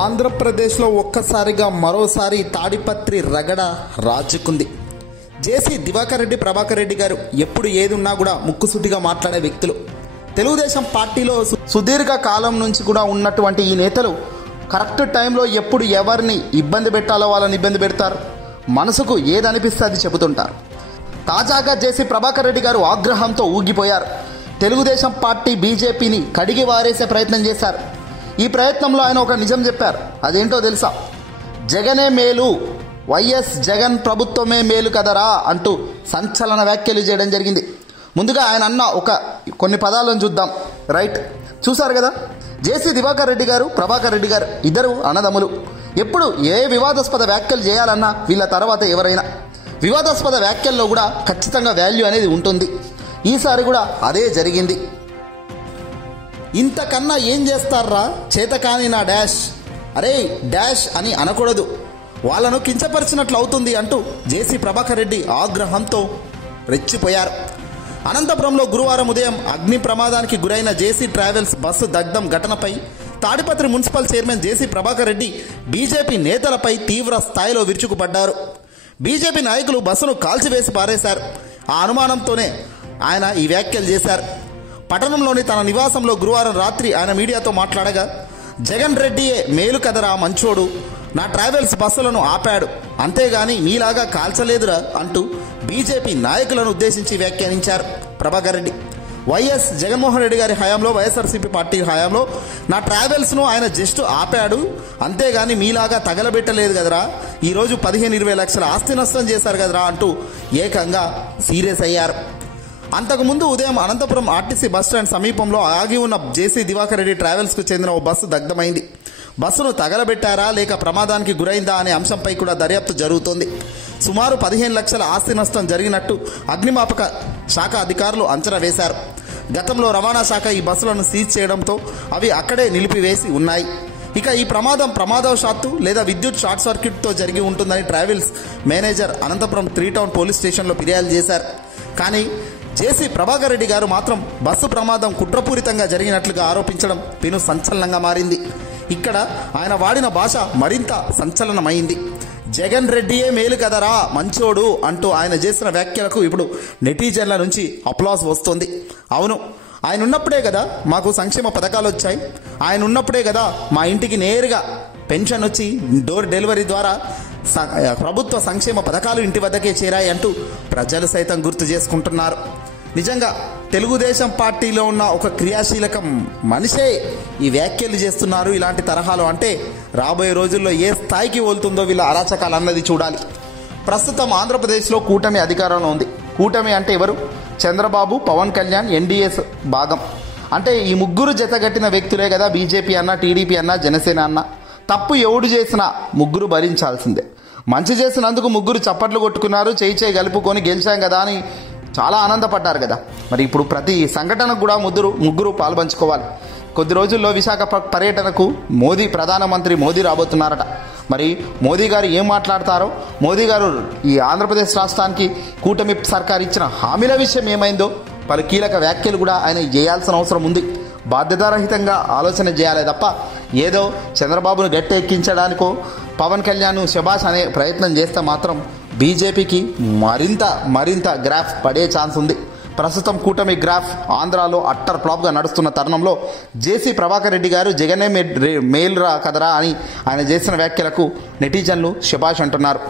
ఆంధ్రప్రదేశ్లో ఒక్కసారిగా మరోసారి తాడిపత్రి రగడ రాజుకుంది. జేసీ దివాకర్ రెడ్డి, ప్రభాకర్ రెడ్డి గారు ఎప్పుడు ఏది ఉన్నా కూడా ముక్కుసూటిగా మాట్లాడే వ్యక్తులు. తెలుగుదేశం పార్టీలో సుదీర్ఘ కాలం నుంచి కూడా ఉన్నటువంటి ఈ నేతలు కరెక్ట్ టైంలో ఎప్పుడు ఎవరిని ఇబ్బంది పెట్టాలో వాళ్ళని ఇబ్బంది పెడతారు. మనసుకు ఏది అనిపిస్తే అది చెబుతుంటారు. తాజాగా జేసీ ప్రభాకర్ రెడ్డి గారు ఆగ్రహంతో ఊగిపోయారు. తెలుగుదేశం పార్టీ బీజేపీని కడిగి వారేసే ప్రయత్నం చేశారు. ఈ ప్రయత్నంలో ఆయన ఒక నిజం చెప్పారు. అదేంటో తెలుసా? జగనే మేలు, వైఎస్ జగన్ ప్రభుత్వమే మేలు కదరా అంటూ సంచలన వ్యాఖ్యలు చేయడం జరిగింది. ముందుగా ఆయన అన్న కొన్ని పదాలను చూద్దాం. రైట్, చూసారు కదా? జేసీ దివాకర్ రెడ్డి గారు, ప్రభాకర్ రెడ్డి గారు ఇద్దరు అన్నదమ్ములు. ఎప్పుడు ఏ వివాదాస్పద వ్యాఖ్యలు చేయాలన్నా వీళ్ళ తర్వాత ఎవరైనా వివాదాస్పద వ్యాఖ్యల్లో కూడా ఖచ్చితంగా వాల్యూ అనేది ఉంటుంది. ఈసారి కూడా అదే జరిగింది. ఇంతకన్నా ఏం చేస్తారా చేతకాని నా డాష్, అరే డాష్ అని అనకూడదు, వాళ్ళను కించపరిచినట్లు అవుతుంది అంటూ జేసీ ప్రభాకర్ రెడ్డి ఆగ్రహంతో రెచ్చిపోయారు. అనంతపురంలో గురువారం ఉదయం అగ్ని ప్రమాదానికి గురైన జేసీ ట్రావెల్స్ బస్సు దగ్ధం ఘటనపై తాడిపత్రి మున్సిపల్ చైర్మన్ జేసీ ప్రభాకర్ రెడ్డి బీజేపీ నేతలపై తీవ్ర స్థాయిలో విరుచుకుపడ్డారు. బీజేపీ నాయకులు బస్సును కాల్చివేసి పారేశారు. ఆ అనుమానంతోనే ఆయన ఈ వ్యాఖ్యలు చేశారు. పట్టణంలోని తన నివాసంలో గురువారం రాత్రి ఆయన మీడియాతో మాట్లాడగా, జగన్ రెడ్డియే మేలు కదరా మంచోడు, నా ట్రావెల్స్ బస్సులను ఆపాడు, అంతేగాని మీలాగా కాల్చలేదురా అంటూ బీజేపీ నాయకులను ఉద్దేశించి వ్యాఖ్యానించారు ప్రభాకర్ రెడ్డి. వైఎస్ జగన్మోహన్ రెడ్డి గారి హయాంలో, వైఎస్ఆర్సీపీ పార్టీ హయాంలో నా ట్రావెల్స్ను ఆయన జస్ట్ ఆపాడు, అంతేగాని మీలాగా తగలబెట్టలేదు కదరా, ఈరోజు 15-20 లక్షల ఆస్తి నష్టం చేశారు కదరా అంటూ ఏకంగా సీరియస్ అయ్యారు. అంతకుముందు ఉదయం అనంతపురం ఆర్టీసీ బస్టాండ్ సమీపంలో ఆగి ఉన్న జేసీ దివాకర్ రెడ్డి ట్రావెల్స్కు చెందిన ఓ బస్సు దగ్ధమైంది. బస్సును తగలబెట్టారా లేక ప్రమాదానికి గురైందా అనే అంశంపై కూడా దర్యాప్తు జరుగుతోంది. సుమారు 15 లక్షల ఆస్తి నష్టం జరిగినట్టు అగ్నిమాపక శాఖ అధికారులు అంచనా వేశారు. గతంలో రవాణా శాఖ ఈ బస్సులను సీజ్ చేయడంతో అవి అక్కడే నిలిపివేసి ఉన్నాయి. ఇక ఈ ప్రమాదవశాత్తు లేదా విద్యుత్ షార్ట్ సర్క్యూట్తో జరిగి ఉంటుందని travels manager Anantapuram 3 town police స్టేషన్లో ఫిర్యాదు చేశారు. కానీ జేసీ ప్రభాకర్ రెడ్డి గారు మాత్రం బస్సు ప్రమాదం కుట్రపూరితంగా జరిగినట్లుగా ఆరోపించడం పెను సంచలనంగా మారింది. ఇక్కడ ఆయన వాడిన భాష మరింత సంచలనమైంది. జగన్ రెడ్డియే మేలు కదరా మంచోడు అంటూ ఆయన చేసిన వ్యాఖ్యలకు ఇప్పుడు నెటిజన్ల నుంచి అప్లాస్ వస్తుంది. అవును, ఆయన ఉన్నప్పుడే కదా మాకు సంక్షేమ పథకాలు వచ్చాయి, ఆయన ఉన్నప్పుడే కదా మా ఇంటికి నేరుగా పెన్షన్ వచ్చి డోర్ డెలివరీ ద్వారా ప్రభుత్వ సంక్షేమ పథకాలు ఇంటి వద్దకే చేరాయి అంటూ ప్రజలు సైతం గుర్తు చేసుకుంటున్నారు. నిజంగా తెలుగుదేశం పార్టీలో ఉన్న ఒక క్రియాశీలక మనిషే ఈ వ్యాఖ్యలు చేస్తున్నారు ఇలాంటి తరహాలో. అంటే రాబోయే రోజుల్లో ఏ స్థాయికి వెళ్తుందో వీళ్ళ అరాచకాలు అన్నది చూడాలి. ప్రస్తుతం ఆంధ్రప్రదేశ్లో కూటమి అధికారంలో ఉంది. కూటమి అంటే ఎవరు? చంద్రబాబు, పవన్ కళ్యాణ్, ఎన్డీఏ భాగం. అంటే ఈ ముగ్గురు జతగట్టిన వ్యక్తులే కదా బీజేపీ అన్న, టీడీపీ అన్న, జనసేన అన్న. తప్పు ఎవడు చేసినా ముగ్గురు భరించాల్సిందే. మంచి చేసినందుకు ముగ్గురు చప్పట్లు కొట్టుకున్నారు, చేయి కలుపుకొని గెలిచాం కదా అని చాలా ఆనందపడ్డారు కదా. మరి ఇప్పుడు ప్రతి సంఘటనకు కూడా ముగ్గురు పాల్పంచుకోవాలి. కొద్ది రోజుల్లో విశాఖ పర్యటనకు ప్రధానమంత్రి మోదీ రాబోతున్నారట. మరి మోదీ గారు ఏం మాట్లాడతారో, మోదీ గారు ఈ ఆంధ్రప్రదేశ్ రాష్ట్రానికి కూటమి సర్కార్ ఇచ్చిన హామీల విషయం ఏమైందో పలు కీలక వ్యాఖ్యలు కూడా ఆయన చేయాల్సిన అవసరం ఉంది. బాధ్యతారహితంగా ఆలోచన చేయాలి తప్ప ఏదో చంద్రబాబును గట్టె ఎక్కించడానికో పవన్ కళ్యాణ్ శబాష్ అనే ప్రయత్నం చేస్తే మాత్రం బీజేపీకి మరింత గ్రాఫ్ పడే ఛాన్స్ ఉంది. ప్రస్తుతం కూటమి గ్రాఫ్ ఆంధ్రాలో అట్టర్ ఫ్లాప్గా నడుస్తున్న తరుణంలో జేసీ ప్రభాకర్ రెడ్డి గారు జగనే మేలురా కదరా అని ఆయన చేసిన వ్యాఖ్యలకు నెటిజన్లు శబాష్ అంటున్నారు.